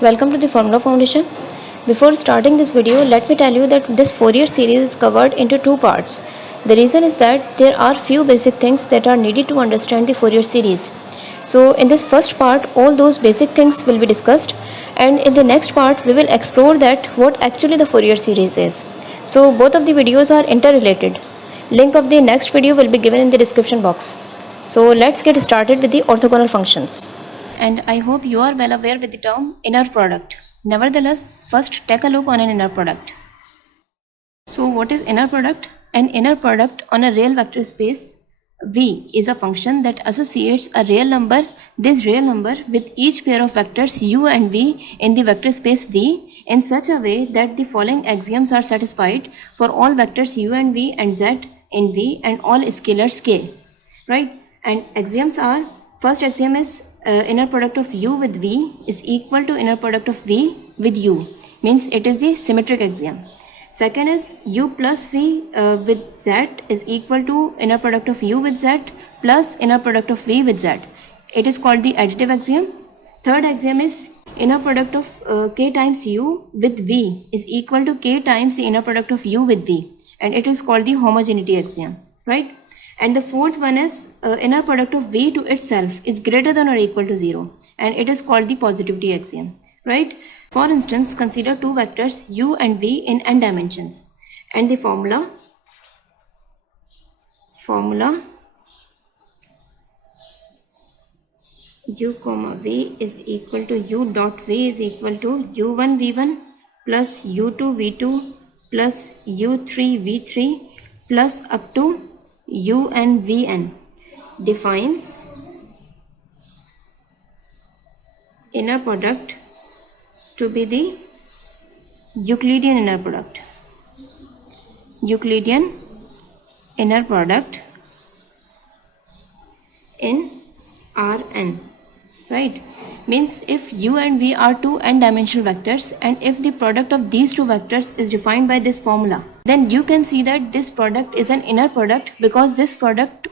Welcome to the Formula Foundation. Before starting this video, let me tell you that this Fourier series is covered into two parts. The reason is that there are few basic things that are needed to understand the Fourier series. So in this first part, all those basic things will be discussed, and in the next part we will explore that what actually the Fourier series is. So both of the videos are interrelated. Link of the next video will be given in the description box. So let's get started with the orthogonal functions. And I hope you are well aware with the term inner product. Nevertheless, first take a look on an inner product. So what is inner product? An inner product on a real vector space V is a function that associates a real number, this real number, with each pair of vectors u and v in the vector space V in such a way that the following axioms are satisfied for all vectors u and v and z in V and all scalars k. Right? And axioms are, first axiom is inner product of u with v is equal to inner product of v with u, means it is the symmetric axiom. Second is u plus v with z is equal to inner product of u with z plus inner product of v with z. It is called the additive axiom. Third axiom is inner product of k times u with v is equal to k times the inner product of u with v, and it is called the homogeneity axiom, right? And the fourth one is inner product of v to itself is greater than or equal to 0, and it is called the positivity axiom, right? For instance, consider two vectors u and v in n dimensions, and the formula u comma v is equal to u dot v is equal to u1 v1 plus u2 v2 plus u3 v3 plus up to u and vn defines inner product to be the Euclidean inner product. Euclidean inner product in Rn, right? Means if u and v are two n-dimensional vectors, and if the product of these two vectors is defined by this formula, then you can see that this product is an inner product because this product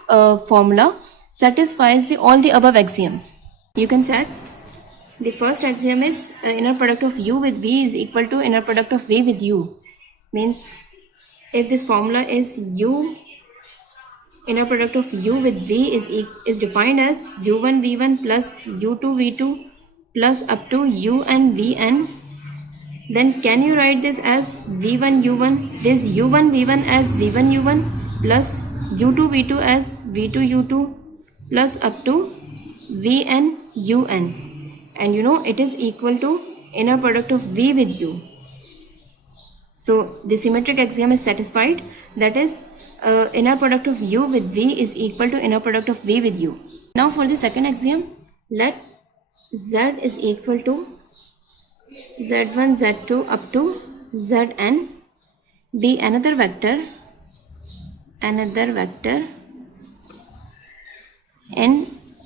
formula satisfies all the above axioms. You can check. The first axiom is inner product of u with v is equal to inner product of v with u. Means if this formula is u, inner product of u with v is defined as u1 v1 plus u2 v2 plus up to u and vn, then can you write this as v1 u1, this u1 v1 as v1 u1 plus u2 v2 as v2 u2 plus up to vn un, and you know it is equal to inner product of v with u. So the symmetric axiom is satisfied, that is inner product of u with v is equal to inner product of v with u. Now for the second axiom, let z is equal to z1 z2 up to zn be another vector in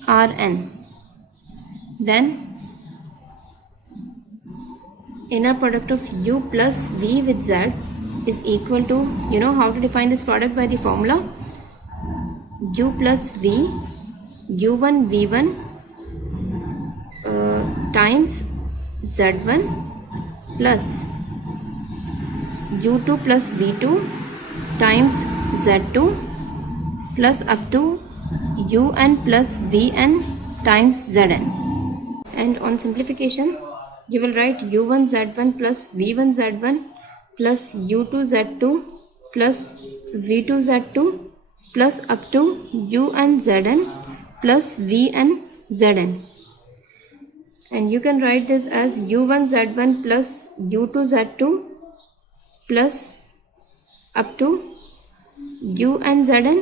Rn, then inner product of u plus v with z is equal to, you know how to define this product by the formula, u plus v u1 v1 times z1 plus u2 plus v2 times z2 plus up to un plus vn times zn. And on simplification, you will write u1 z1 plus v1 z1 plus u2 z2 plus v2 z2 plus up to un zn plus vn zn. And you can write this as u1 z1 plus u2 z2 plus up to un zn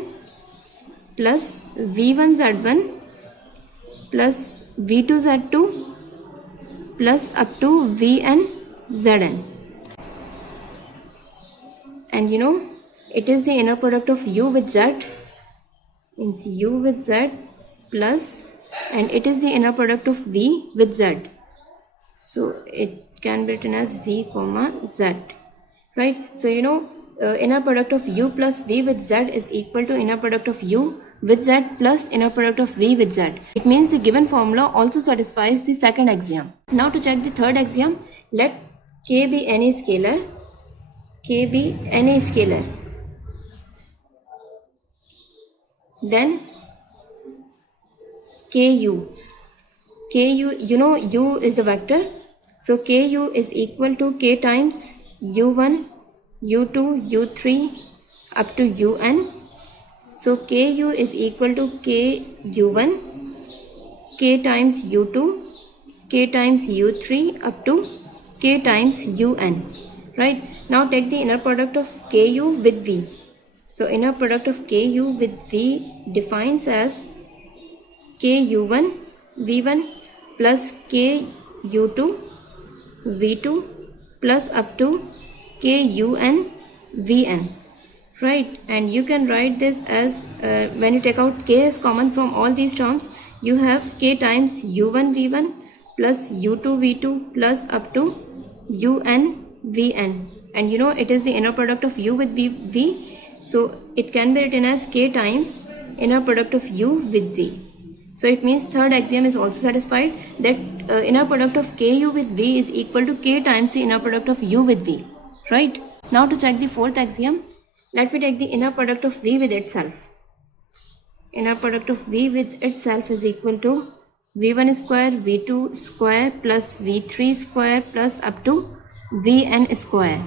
plus v1 z1 plus v2 z2 plus up to vn zn. And you know it is the inner product of u with z, means u with z plus, and it is the inner product of v with z, so it can be written as v comma z, right? So you know inner product of u plus v with z is equal to inner product of u with z plus inner product of v with z. It means the given formula also satisfies the second axiom. Now to check the third axiom, let k be any scalar, k be any scalar, then ku, you know u is the vector, so ku is equal to k times u1, u2, u3 up to un. So ku is equal to k u1, k times u2, k times u3 up to k times un. Right, now take the inner product of ku with v. So inner product of ku with v defines as k u1 v1 plus k u2 v2 plus up to k un vn. Right, and you can write this as when you take out k is common from all these terms, you have k times u1 v1 plus u2 v2 plus up to un vn, and you know it is the inner product of u with v, so it can be written as k times inner product of u with v. So it means third axiom is also satisfied, that inner product of ku with v is equal to k times the inner product of u with v. Right, now to check the fourth axiom, let me take the inner product of v with itself. Inner product of v with itself is equal to v1 square v2 square plus v3 square plus up to vn square,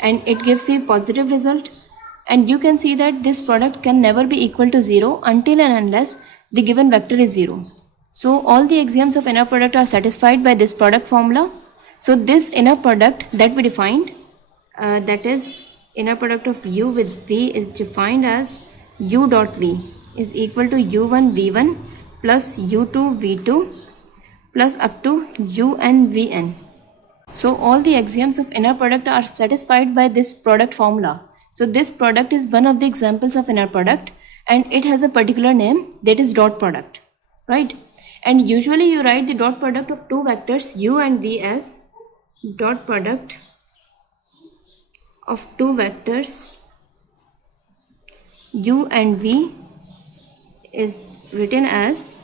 and it gives a positive result. And you can see that this product can never be equal to 0 until and unless the given vector is 0. So all the axioms of inner product are satisfied by this product formula. So this inner product that we defined, that is inner product of u with v, is defined as u dot v is equal to u1 v1 plus u2 v2 plus up to un vn. So all the axioms of inner product are satisfied by this product formula. So this product is one of the examples of inner product, and it has a particular name, that is dot product. Right, and usually you write the dot product of two vectors u and v as dot product of two vectors u and v is written as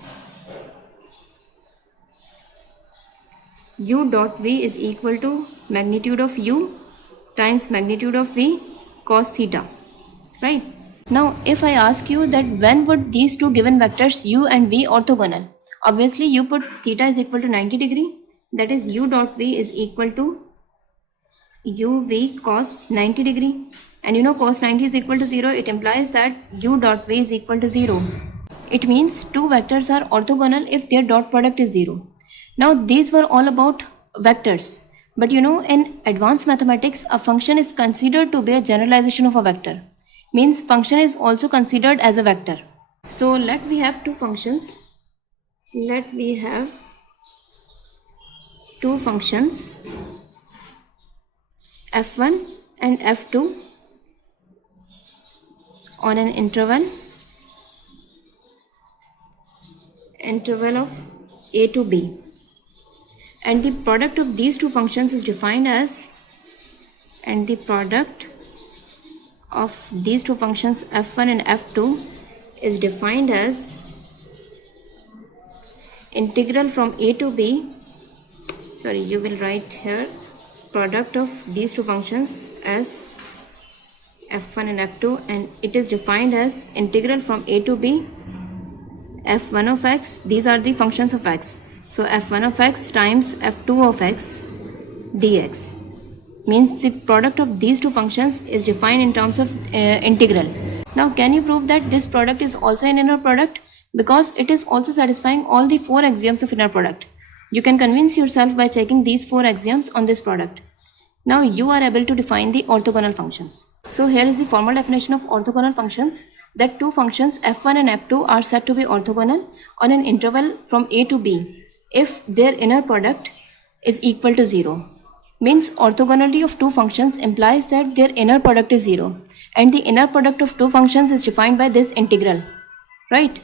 u dot v is equal to magnitude of u times magnitude of v cos theta. Right, now if I ask you that when would these two given vectors u and v orthogonal, obviously you put theta is equal to 90 degree, that is u dot v is equal to uv cos 90 degree, and you know cos 90 is equal to 0, it implies that u dot v is equal to 0. It means two vectors are orthogonal if their dot product is 0. Now these were all about vectors, but you know in advanced mathematics a function is considered to be a generalization of a vector, means function is also considered as a vector. So let we have two functions, f1 and f2 on an interval of a to b, and the product of these two functions is defined as, and the product of these two functions f1 and f2 is defined as integral from a to b, sorry, you will write here product of these two functions as f1 and f2, and it is defined as integral from a to b f1 of x, these are the functions of x, so f1 of x times f2 of x dx, means the product of these two functions is defined in terms of integral. Now can you prove that this product is also an inner product? Because it is also satisfying all the four axioms of inner product. You can convince yourself by checking these four axioms on this product. Now you are able to define the orthogonal functions. So here is the formal definition of orthogonal functions, that two functions f1 and f2 are said to be orthogonal on an interval from a to b if their inner product is equal to 0. Means orthogonality of two functions implies that their inner product is 0, and the inner product of two functions is defined by this integral. Right,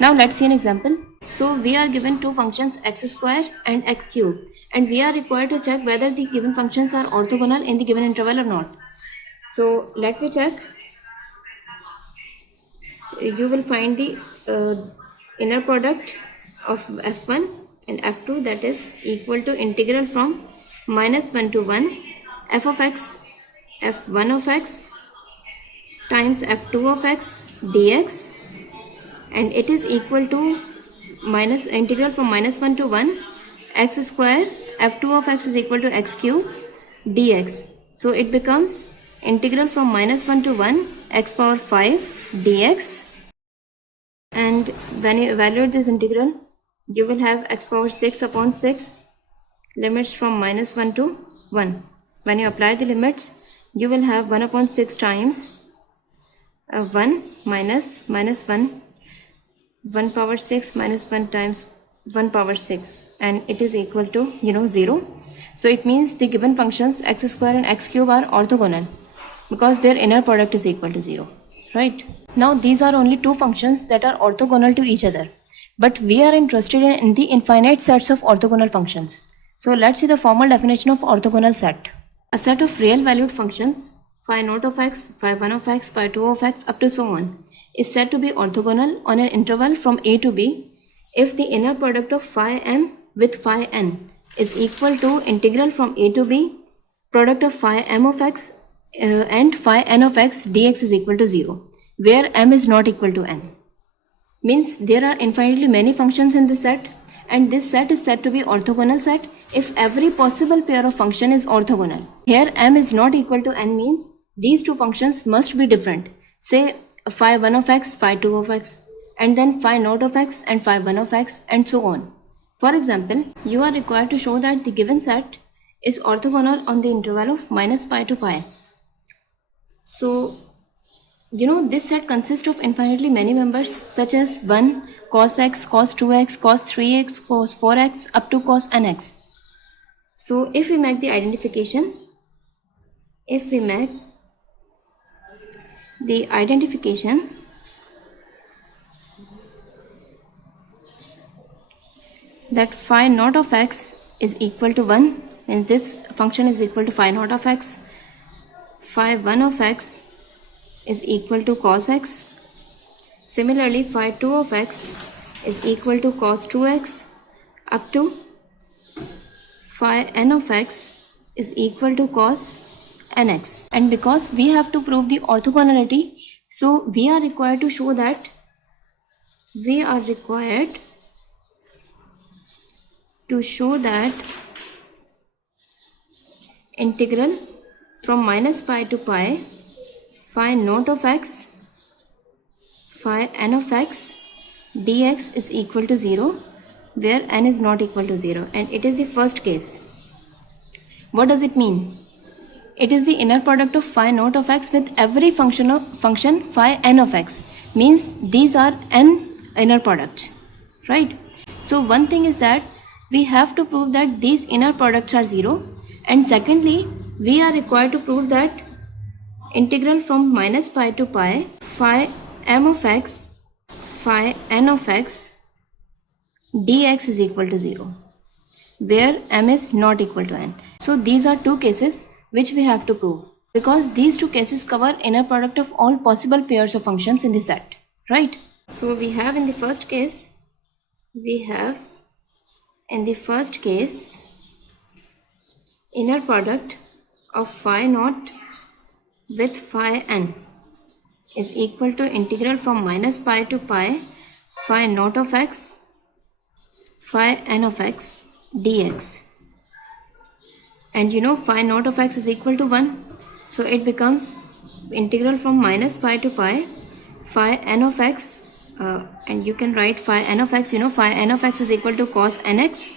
now let's see an example. So we are given two functions x square and x cube, and we are required to check whether the given functions are orthogonal in the given interval or not. So let me check. you will find the inner product of f1 and f2, that is equal to integral from -1 to 1 f of x f1 of x times f2 of x dx, and it is equal to minus integral from -1 to 1 x square f2 of x is equal to x cube dx. So it becomes integral from -1 to 1 x power 5 dx, and when you evaluate this integral you will have x power 6 upon 6, limits from -1 to 1. When you apply the limits you will have 1 upon 6 times 1 minus 1 power 6 minus 1 times 1 power 6, and it is equal to 0. So it means the given functions x square and x cube are orthogonal because their inner product is equal to 0, right? Now these are only two functions that are orthogonal to each other, but we are interested in the infinite sets of orthogonal functions. So let's see the formal definition of orthogonal set. A set of real valued functions phi naught of x, phi 1 of x, phi 2 of x up to so on is said to be orthogonal on an interval from a to b if the inner product of phi m with phi n is equal to integral from a to b product of phi m of x and phi n of x dx is equal to 0, where m is not equal to n. Means there are infinitely many functions in this set, and this set is said to be orthogonal set if every possible pair of function is orthogonal. Here m is not equal to n means these two functions must be different. Say phi 1 of x, phi 2 of x, and then phi naught of x and phi 1 of x, and so on. For example, you are required to show that the given set is orthogonal on the interval of minus pi to pi. So, this set consists of infinitely many members such as 1, cos x, cos 2x, cos 3x, cos 4x up to cos nx. So if we make the identification, that phi naught of x is equal to 1, means this function is equal to phi naught of x, phi 1 of x is equal to cos x, similarly phi 2 of x is equal to cos 2x up to phi n of x is equal to cos nx. And because we have to prove the orthogonality, so we are required to show that integral from minus pi to pi phi naught of x, phi n of x dx is equal to 0, where n is not equal to 0, and it is the first case. What does it mean? It is the inner product of phi naught of x with every function phi n of x, means these are n inner products, right? So one thing is that we have to prove that these inner products are 0, and secondly we are required to prove that integral from minus pi to pi phi m of x, phi n of x dx is equal to 0, where m is not equal to n. So these are two cases which we have to prove, because these two cases cover inner product of all possible pairs of functions in the set, right? So we have in the first case inner product of phi naught with phi n is equal to integral from minus pi to pi phi naught of x, phi n of x dx, and phi naught of x is equal to 1, so it becomes integral from minus pi to pi phi n of x, and you can write phi n of x, phi n of x is equal to cos nx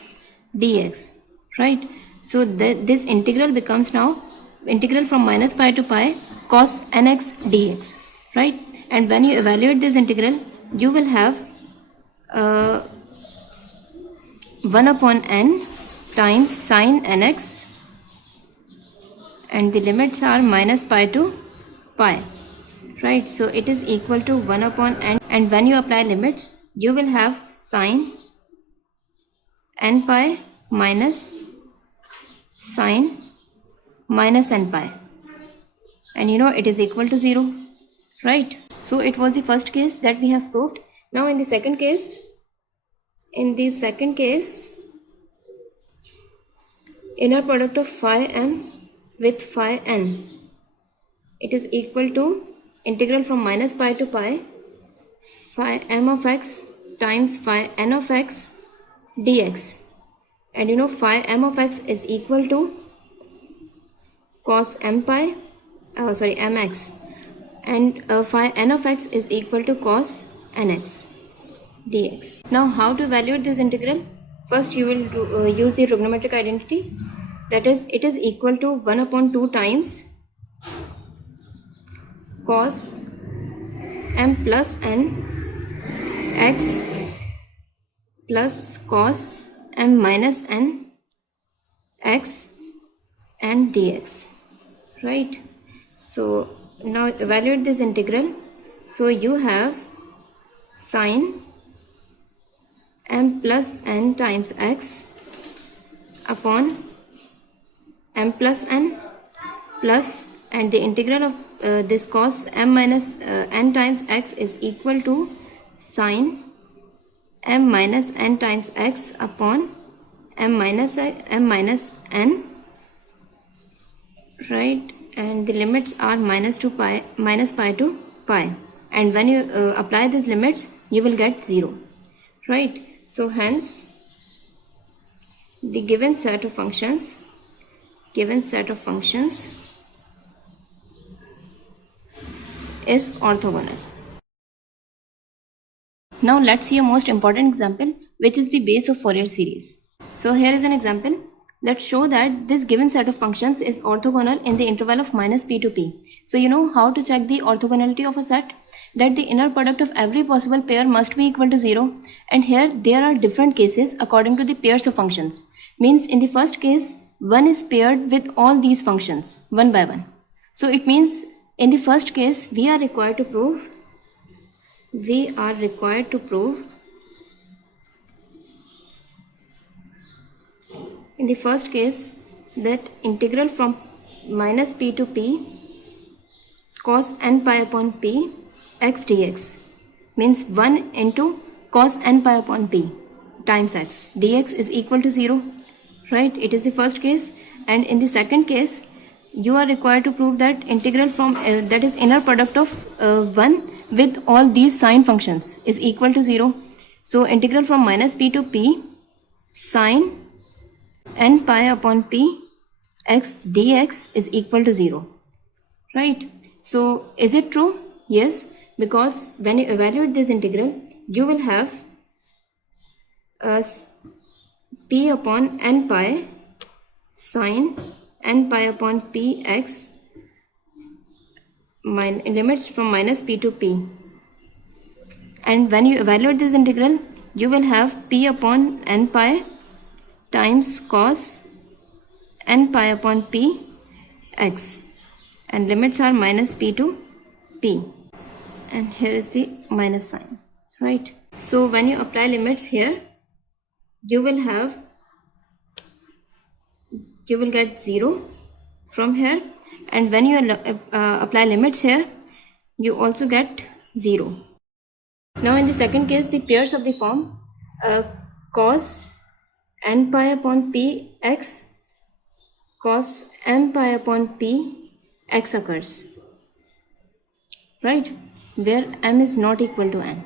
dx, right? So this integral becomes now integral from minus pi to pi cos nx dx, right? And when you evaluate this integral you will have 1 upon n times sin nx, and the limits are minus pi to pi, right? So it is equal to 1 upon n, and when you apply limits you will have sin n pi minus sin minus n pi, and it is equal to 0, right? So it was the first case that we have proved. Now in the second case, inner product of phi m with phi n, it is equal to integral from minus pi to pi phi m of x times phi n of x dx. And you know phi m of x is equal to cos mx, and phi n of x is equal to cos nx dx. Now how to evaluate this integral? First you will use the trigonometric identity, that is it is equal to 1 upon 2 times cos m plus n x plus cos m minus n x and dx, right? So now evaluate this integral. So you have sine m plus n times x upon m plus n plus, and the integral of this cos m minus n times x is equal to sine m minus n times x upon m minus n, right? And the limits are minus pi to pi, and when you apply these limits you will get 0, right? So hence the given set of functions is orthogonal. Now let's see a most important example, which is the base of Fourier series. So here is an example that show that this given set of functions is orthogonal in the interval of minus p to p. So you know how to check the orthogonality of a set? That the inner product of every possible pair must be equal to 0, and here there are different cases according to the pairs of functions. Means in the first case, one is paired with all these functions one by one. So it means in the first case we are required to prove in the first case that integral from minus p to p cos n pi upon p x dx means 1 into cos n pi upon p times x dx is equal to 0, right? It is the first case. And in the second case you are required to prove that integral from that is inner product of 1 with all these sine functions is equal to 0. So integral from minus p to p sine n pi upon p x dx is equal to 0, right? So is it true? Yes, because when you evaluate this integral you will have p upon n pi sine n pi upon p x limits from minus p to p, and when you evaluate this integral you will have p upon n pi times cos n pi upon p x, and limits are minus p to p, and here is the minus sign, right? So when you apply limits here you will get 0 from here, and when you apply limits here you also get 0. Now in the second case the pairs of the form cos n pi upon p x cos m pi upon p x occurs, right, where m is not equal to n.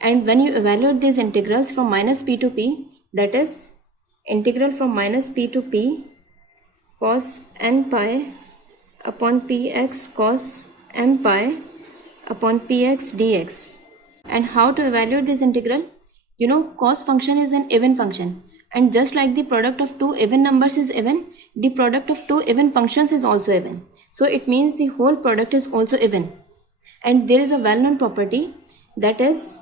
And when you evaluate these integrals from minus p to p, that is integral from minus p to p cos n pi upon px cos m pi upon px dx. And how to evaluate this integral? You know, cos function is an even function, and just like the product of two even numbers is even, the product of two even functions is also even. So it means the whole product is also even. And there is a well-known property, that is,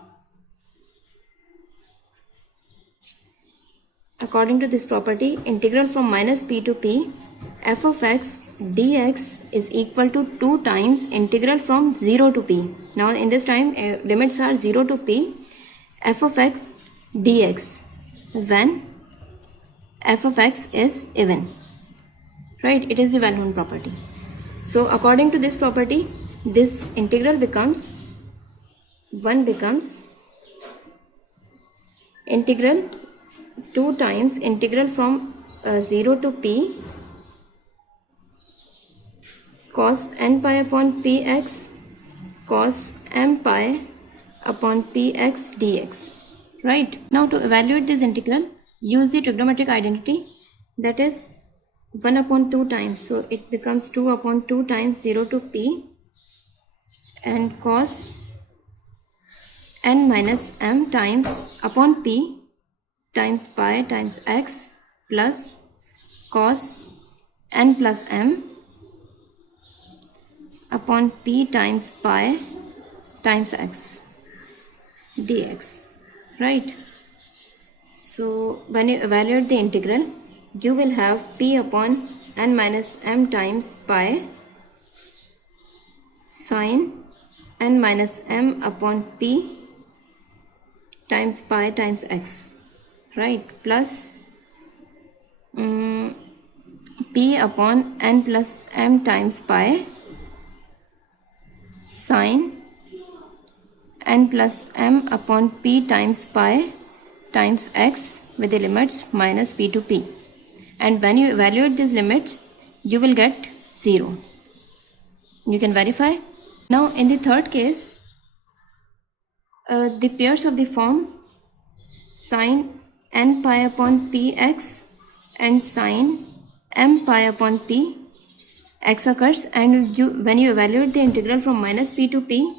according to this property, integral from minus p to p f of x dx is equal to 2 times integral from 0 to p. Now in this time limits are 0 to p f of x dx when f of x is even, right? It is the well-known property. So according to this property, this integral becomes 1 becomes integral 2 times integral from 0 to p cos n pi upon px cos m pi upon px dx. Right. Now to evaluate this integral, use the trigonometric identity, that is 1 upon 2 times. So it becomes 2 upon 2 times 0 to p and cos n minus m times upon p times pi times x plus cos n plus m upon p times pi times x dx. Right. So when you evaluate the integral, you will have p upon n minus m times pi sine n minus m upon p times pi times x, right, plus p upon n plus m times pi sine n plus m upon p times pi times x with the limits minus p to p. And when you evaluate these limits, you will get 0. You can verify. Now in the third case, the pairs of the form sine n pi upon px and sine m pi upon p x occurs, and when you evaluate the integral from minus p to p,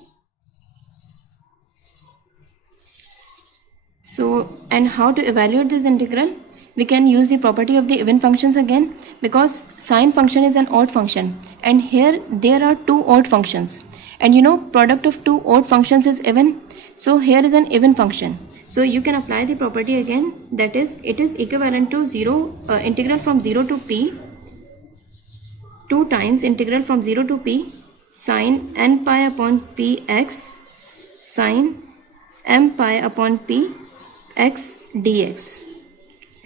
so and how to evaluate this integral, we can use the property of the even functions again, because sine function is an odd function and here there are two odd functions, and you know product of two odd functions is even, so here is an even function. So you can apply the property again, that is it is equivalent to integral from 0 to p 2 times integral from 0 to p sine n pi upon px sine m pi upon p x dx.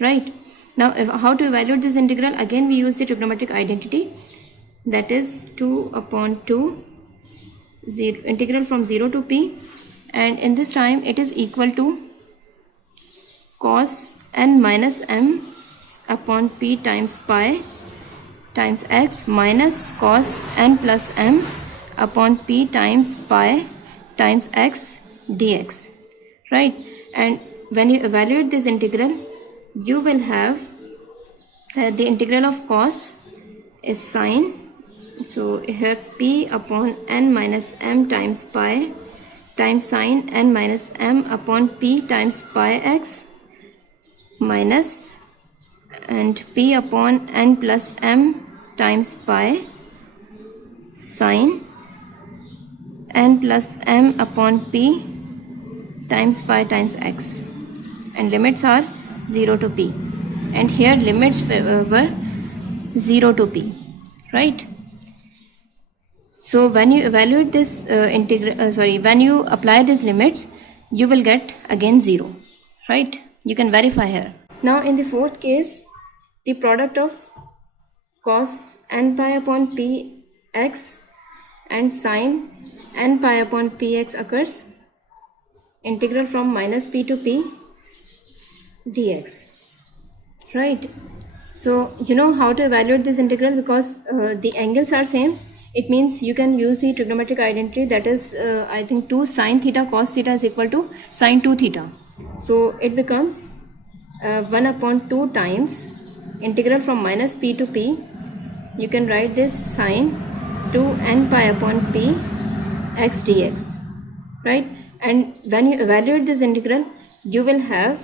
Right. Now how to evaluate this integral, again we use the trigonometric identity, that is 2 upon 2 integral from 0 to p, and in this time it is equal to cos n minus m upon p times pi times x minus cos n plus m upon p times pi times x dx. Right. And when you evaluate this integral, you will have the integral of cos is sine, so here p upon n minus m times pi times sine n minus m upon p times pi x minus and p upon n plus m times pi sine n plus m upon p times pi times x, and limits are 0 to p, and here limits were 0 to p. Right. So when you evaluate this when you apply these limits, you will get again 0. Right. You can verify here. Now in the fourth case, the product of cos n pi upon px and sine n pi upon px occurs, integral from minus p to p dx. Right. So you know how to evaluate this integral, because the angles are same. It means you can use the trigonometric identity, that is I think 2 sine theta cos theta is equal to sine 2 theta. So it becomes 1 upon 2 times integral from minus p to p. You can write this sine 2 n pi upon p x dx. Right. And when you evaluate this integral, you will have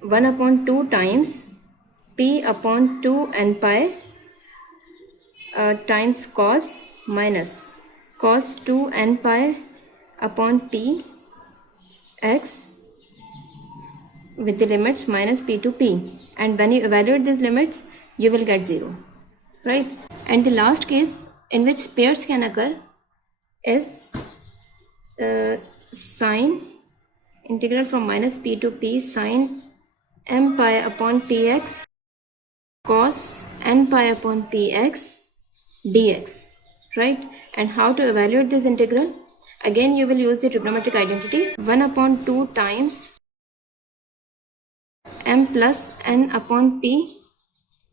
1 upon 2 times p upon 2 n pi times cos minus cos 2 n pi upon p x with the limits minus p to p, and when you evaluate these limits, you will get 0. Right. And the last case in which pairs can occur is sine integral from minus p to p sine m pi upon px cos n pi upon px dx. Right. And how to evaluate this integral, Again you will use the trigonometric identity 1 upon 2 times m plus n upon p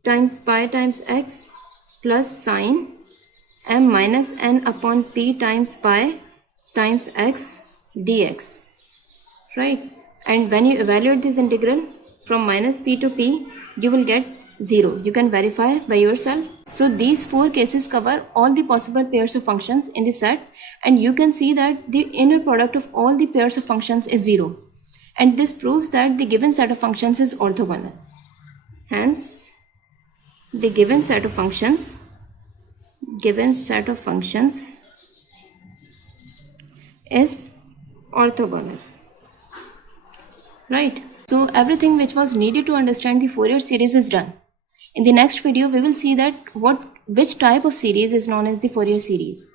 times pi times x plus sine m minus n upon p times pi times x dx, right? And when you evaluate this integral from minus p to p, you will get 0. You can verify by yourself. So these 4 cases cover all the possible pairs of functions in the set, and you can see that the inner product of all the pairs of functions is 0, and this proves that the given set of functions is orthogonal. Hence the given set of functions is orthogonal, right? So everything which was needed to understand the Fourier series is done. In the next video we will see that which type of series is known as the Fourier series.